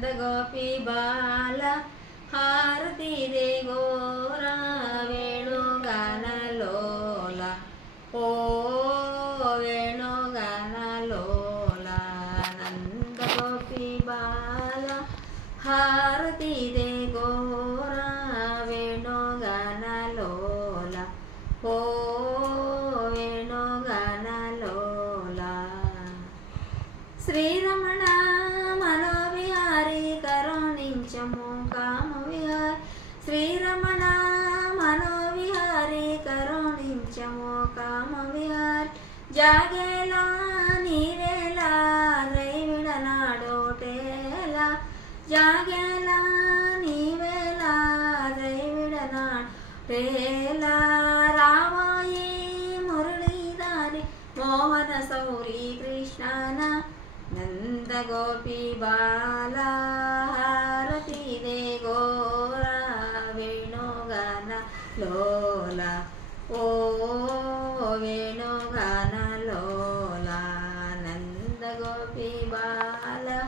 नंद गोपी बाल हारती दे गोरा वेणुगान लोला ओ वेणुगान लोला नंद गोपी बाल हारती दे गोरा वेणुगान लोला ओ वेणुगान लोला श्रीरमण मनोविहारी करुणिंचमु कामविहार श्रीरमण मनोविहारी करुणिंचमु कामविहार जागेला नीवेला दैविडनाडोटेला जागेला नीवेला दैविडनाडोटेला रामायी मुरलीधारी मोहन सौरी कृष्णन नंद गोपी बाला हारती दे गोरा वेणुगान लोला ओ वेणुगान लोला नंद गोपी बाला